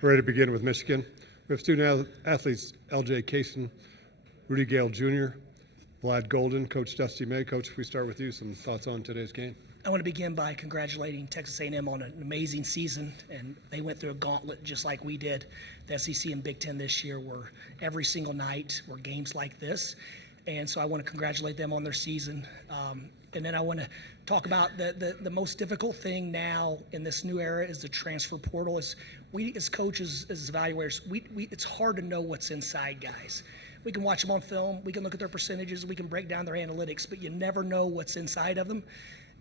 We're ready to begin with Michigan. We have student athletes L.J. Cason, Roddy Gayle Jr., Vlad Goldin, Coach Dusty May. Coach, if we start with you, some thoughts on today's game. I want to begin by congratulating Texas A&M on an amazing season, and they went through a gauntlet just like we did. The SEC and Big Ten this year were every single night were games like this, and so I want to congratulate them on their season. And then I want to talk about the most difficult thing now in this new era is the transfer portal. We as coaches, as evaluators, it's hard to know what's inside guys. We can watch them on film, we can look at their percentages, we can break down their analytics, but you never know what's inside of them.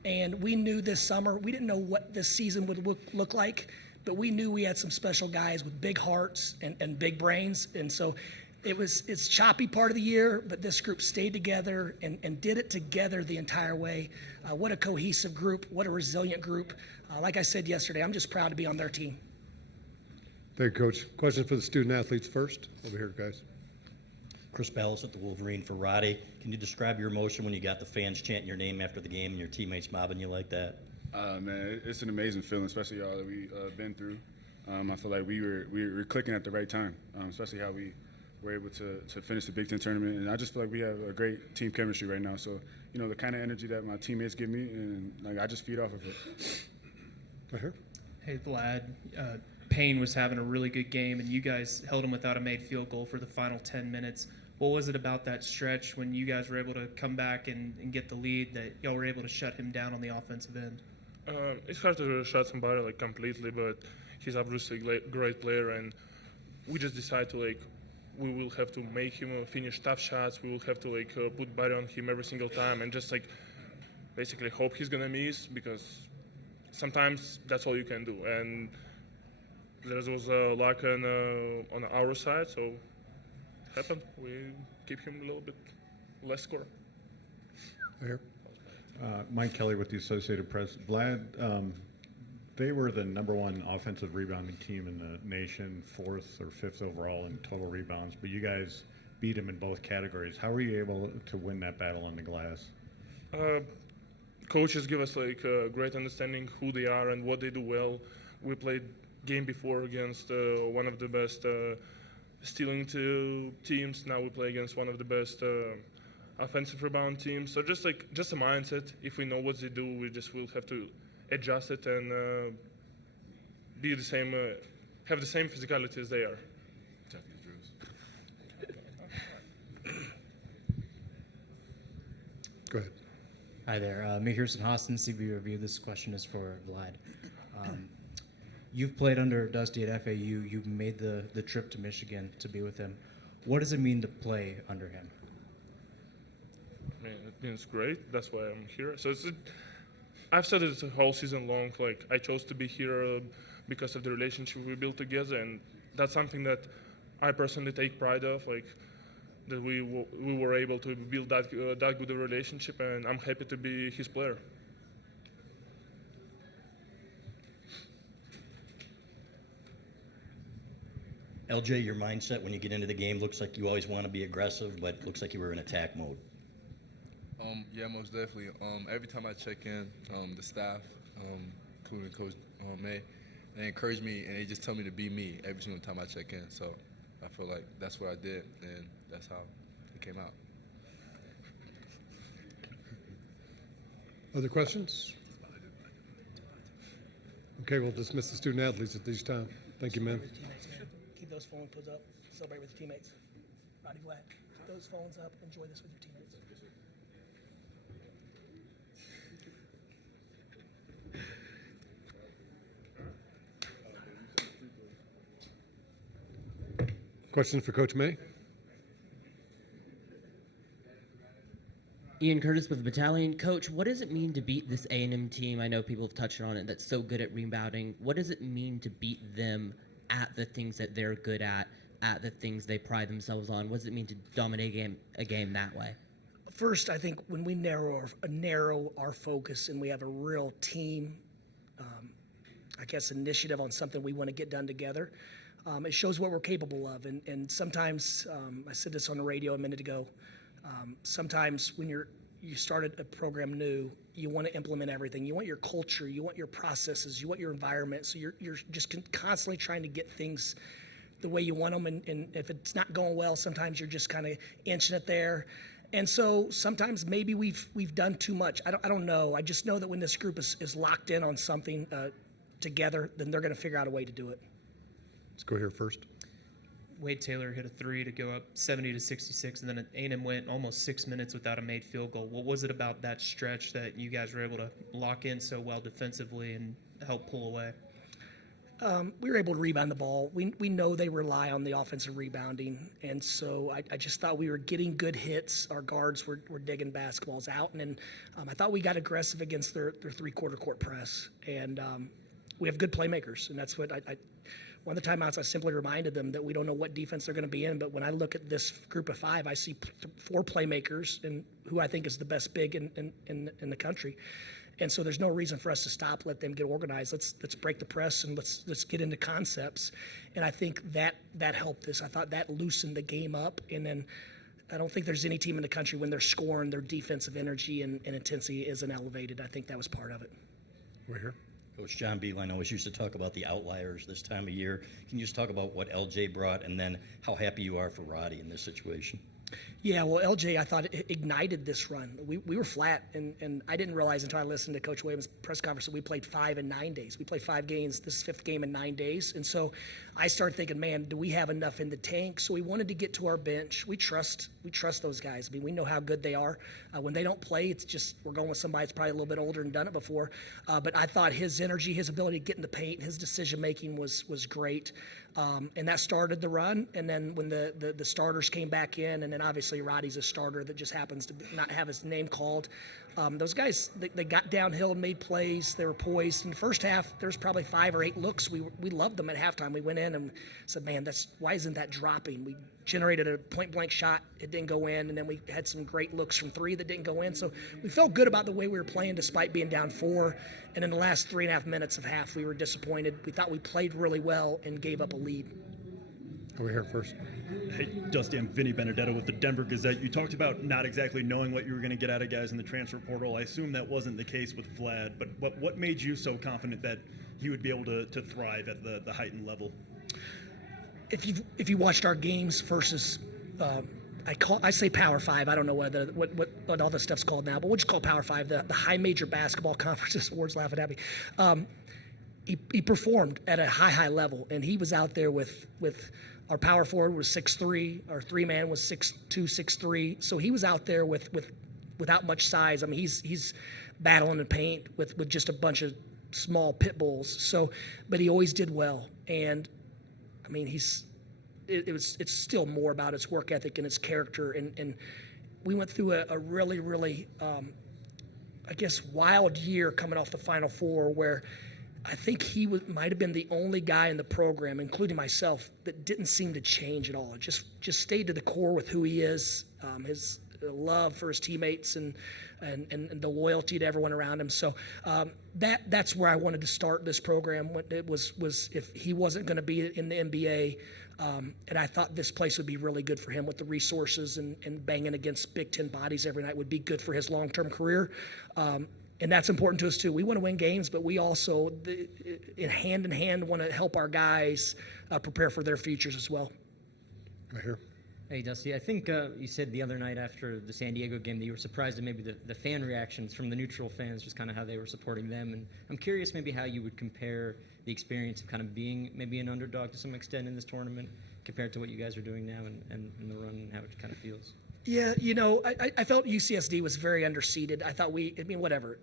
And we knew this summer, we didn't know what this season would look like, but we knew we had some special guys with big hearts and big brains. And so it's choppy part of the year, but this group stayed together and did it together the entire way. What a cohesive group, what a resilient group. Like I said yesterday, I'm just proud to be on their team. Thank you, Coach. Question for the student athletes first. Over here, guys. Chris Ballas at the Wolverine for Roddy. Can you describe your emotion when you got the fans chanting your name after the game and your teammates mobbing you like that? Man, it's an amazing feeling, especially all that we've been through. I feel like we were clicking at the right time, especially how we were able to finish the Big Ten tournament. And I just feel like we have a great team chemistry right now. So, you know, the kind of energy that my teammates give me, and like I just feed off of it. Right here. Hey, Vlad. Payne was having a really good game, and you guys held him without a made field goal for the final 10 minutes. What was it about that stretch when you guys were able to come back and get the lead that y'all were able to shut him down on the offensive end? It's hard to shut somebody like completely, but he's obviously a great player, and we just decided to we will have to make him finish tough shots. We will have to put body on him every single time, and just basically hope he's gonna miss, because sometimes that's all you can do. And there was luck on our side, so it happened. We keep him a little bit less score. Right here. Mike Kelly with the Associated Press. Vlad, they were the #1 offensive rebounding team in the nation, 4th or 5th overall in total rebounds, but you guys beat them in both categories. How were you able to win that battle on the glass? Coaches give us a great understanding who they are and what they do well. We played game before against one of the best stealing teams. Now we play against one of the best offensive rebound teams. So just a mindset. If we know what they do, we just will have to adjust it and be the same, have the same physicality as they are. Go ahead. Hi there, Mihirson Hostin, CB Review. This question is for Vlad. You've played under Dusty at FAU. You've made the trip to Michigan to be with him. What does it mean to play under him? I mean, it means great. That's why I'm here. So I've said it the whole season long. I chose to be here because of the relationship we built together, and that's something that I personally take pride of. That we were able to build that good a relationship, and I'm happy to be his player. LJ, your mindset when you get into the game looks like you always want to be aggressive, but looks like you were in attack mode. Yeah, most definitely. Every time I check in, the staff, including Coach May, they encourage me and they just tell me to be me every single time I check in. So I feel like that's what I did, and that's how it came out. Other questions? Okay, we'll dismiss the student athletes at this time. Thank you, ma'am. Keep those phone puts up. Celebrate with your teammates. Roddy, Vlad, keep those phones up. Enjoy this with your teammates. Question for Coach May. Ian Curtis with Battalion. Coach, what does it mean to beat this A&M team? I know people have touched on it, that's so good at rebounding. What does it mean to beat them at the things that they're good at the things they pride themselves on? What does it mean to dominate a game that way? First, I think when we narrow our focus and we have a real team, initiative on something we want to get done together, it shows what we're capable of. And sometimes, I said this on the radio a minute ago, sometimes when you're you started a program new, you want to implement everything. You want your culture, you want your processes, you want your environment. So you're just constantly trying to get things the way you want them. And if it's not going well, sometimes you're just kind of inching it there. And so sometimes maybe we've done too much. I don't know. I just know that when this group is locked in on something together, then they're going to figure out a way to do it. Let's go here first. Wade Taylor hit a three to go up 70-66, and then A&M went almost 6 minutes without a made field goal. What was it about that stretch that you guys were able to lock in so well defensively and help pull away? We were able to rebound the ball. We know they rely on the offensive rebounding, and so I just thought we were getting good hits. Our guards were digging basketballs out, and then I thought we got aggressive against their three-quarter court press. And we have good playmakers, and that's what one of the timeouts I simply reminded them that we don't know what defense they're going to be in, but when I look at this group of five, I see four playmakers, and who I think is the best big in the country. And so there's no reason for us to stop, let them get organized. Let's break the press and let's get into concepts. And I think that helped us. I thought that loosened the game up. And then I don't think there's any team in the country when they're scoring, their defensive energy and intensity isn't elevated. I think that was part of it. Right here. Coach John Beeline always used to talk about the outliers this time of year. Can you just talk about what LJ brought and then how happy you are for Roddy in this situation? Yeah, well, LJ, I thought it ignited this run. We were flat, and I didn't realize until I listened to Coach Williams' press conference that we played 5 in 9 days. We played 5 games. This is 5th game in 9 days. And so I started thinking, man, do we have enough in the tank? So we wanted to get to our bench. We trust those guys. I mean, we know how good they are. When they don't play, it's just we're going with somebody that's probably a little bit older and done it before. But I thought his energy, his ability to get in the paint, his decision-making was great. And that started the run. And then when the starters came back in, and then obviously Roddy's a starter that just happens to not have his name called. Those guys, they got downhill and made plays. They were poised. In the first half, there was probably 5 or 8 looks. We loved them at halftime. We went in and said, man, why isn't that dropping? We generated a point-blank shot. It didn't go in. And then we had some great looks from 3 that didn't go in. So we felt good about the way we were playing despite being down 4. And in the last 3.5 minutes of half, we were disappointed. We thought we played really well and gave up a lead. Over here first. Hey, Dusty, I'm Vinny Benedetto with the Denver Gazette. You talked about not exactly knowing what you were going to get out of guys in the transfer portal. I assume that wasn't the case with Vlad, but what made you so confident that he would be able to thrive at the heightened level? If you watched our games versus, I say Power 5. I don't know what all this stuff's called now, but we'll just call Power 5 the high major basketball conferences. Ward's laughing at me. He performed at a high level, and he was out there with our power forward was 6'3", our 3-man was 6'2", 6'3", so he was out there without much size. I mean, he's battling the paint with just a bunch of small pit bulls. So, but he always did well, and I mean, it's still more about his work ethic and his character, and we went through a really I guess wild year coming off the Final Four where I think he might have been the only guy in the program, including myself, that didn't seem to change at all. Just stayed to the core with who he is, his love for his teammates and the loyalty to everyone around him. So that's where I wanted to start this program. It was if he wasn't going to be in the NBA, and I thought this place would be really good for him with the resources and banging against Big Ten bodies every night would be good for his long-term career. And that's important to us, too. We want to win games, but we also, hand in hand, want to help our guys prepare for their futures as well. Right here. Hey, Dusty, I think you said the other night after the San Diego game that you were surprised at maybe the fan reactions from the neutral fans, just kind of how they were supporting them. And I'm curious maybe how you would compare the experience of kind of being maybe an underdog to some extent in this tournament compared to what you guys are doing now and the run and how it kind of feels. Yeah, I felt UCSD was very underseeded. I thought whatever.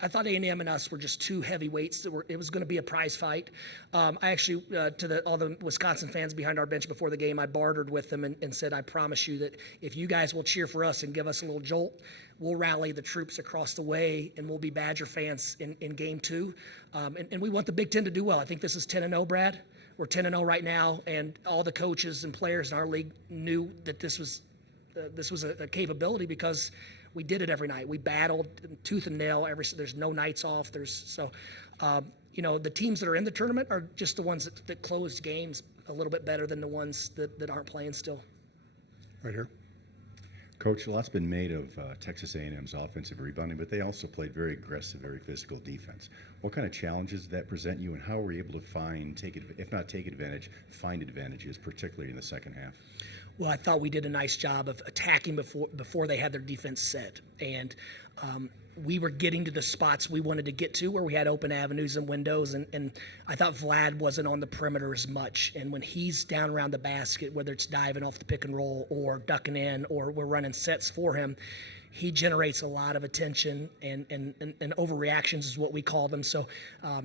I thought A&M and us were just two heavyweights. It was going to be a prize fight. I actually, to all the Wisconsin fans behind our bench before the game, I bartered with them and said, I promise you that if you guys will cheer for us and give us a little jolt, we'll rally the troops across the way and we'll be Badger fans in game 2. And we want the Big Ten to do well. I think this is 10-0, Brad. We're 10-0 right now, and all the coaches and players in our league knew that this was a capability because we did it every night. We battled tooth and nail. There's no nights off. The teams that are in the tournament are just the ones that closed games a little bit better than the ones that aren't playing still. Right here. Coach, a lot's been made of Texas A&M's offensive rebounding, but they also played very aggressive, very physical defense. What kind of challenges did that present you, and how were you able to find, if not take advantage, find advantages, particularly in the second half? Well, I thought we did a nice job of attacking before they had their defense set. And we were getting to the spots we wanted to get to where we had open avenues and windows. And I thought Vlad wasn't on the perimeter as much. And when he's down around the basket, whether it's diving off the pick and roll or ducking in or we're running sets for him, he generates a lot of attention and overreactions is what we call them. So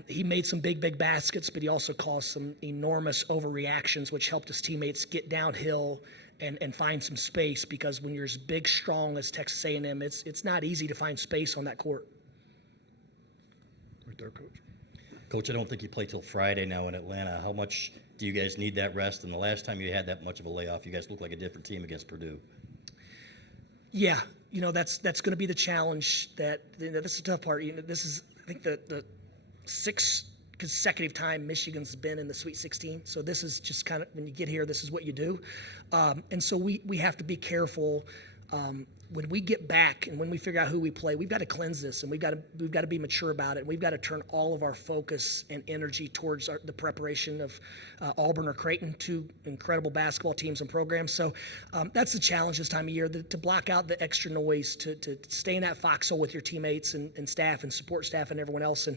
he made some big baskets, but he also caused some enormous overreactions, which helped his teammates get downhill and find some space, because when you're as big, strong as Texas A&M, it's not easy to find space on that court. Right there, Coach. Coach, I don't think you play till Friday now in Atlanta. How much do you guys need that rest? And the last time you had that much of a layoff, you guys looked like a different team against Purdue. Yeah, that's going to be the challenge. This is the tough part. This is, I think, the sixth consecutive time Michigan's been in the Sweet 16. So this is just kind of, when you get here, this is what you do. And so we have to be careful when we get back and when we figure out who we play. We've got to cleanse this, and we've got to be mature about it. We've got to turn all of our focus and energy towards the preparation of Auburn or Creighton, two incredible basketball teams and programs. So that's the challenge this time of year, to block out the extra noise, to stay in that foxhole with your teammates and staff and support staff and everyone else.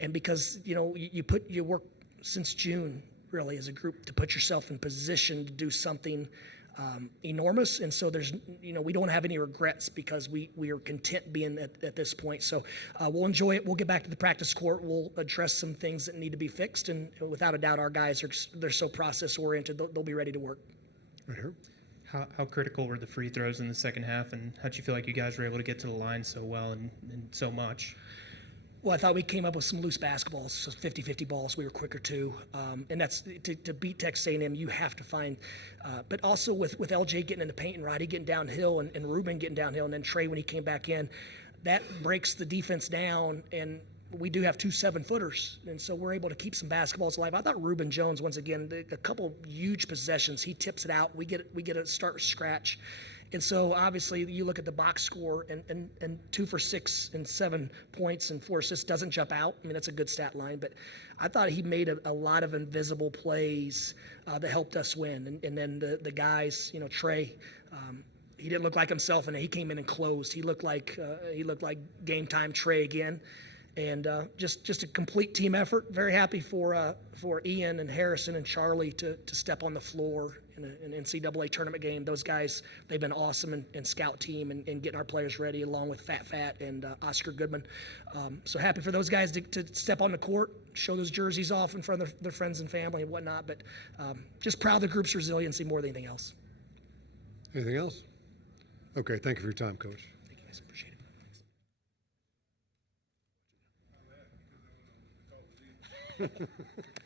And because you work since June really as a group to put yourself in position to do something enormous, and so there's we don't have any regrets because we are content being at this point. So we'll enjoy it. We'll get back to the practice court. We'll address some things that need to be fixed, and without a doubt, our guys they're so process oriented. They'll be ready to work. Right here. How critical were the free throws in the second half, and how'd you feel like you guys were able to get to the line so well and so much? Well, I thought we came up with some loose basketballs, so 50-50 balls. We were quicker too, and that's to beat Texas A&M. You have to find, but also with LJ getting in the paint and Roddy getting downhill and Ruben getting downhill, and then Trey when he came back in, that breaks the defense down. And we do have 2 7-footers, and so we're able to keep some basketballs alive. I thought Ruben Jones once again, a couple huge possessions. He tips it out. We get a start scratch. And so, obviously, you look at the box score, and 2 for 6 and 7 points and 4 assists doesn't jump out. I mean, that's a good stat line. But I thought he made a lot of invisible plays that helped us win. And then the guys, Trey, he didn't look like himself, and he came in and closed. He looked like game time Trey again. And just a complete team effort. Very happy for Ian and Harrison and Charlie to step on the floor in an NCAA tournament game. Those guys, they've been awesome in scout team and getting our players ready, along with Fat and Oscar Goodman. So happy for those guys to step on the court, show those jerseys off in front of their friends and family and whatnot. But just proud of the group's resiliency more than anything else. Anything else? Okay, thank you for your time, Coach. Thank you guys. Appreciate it.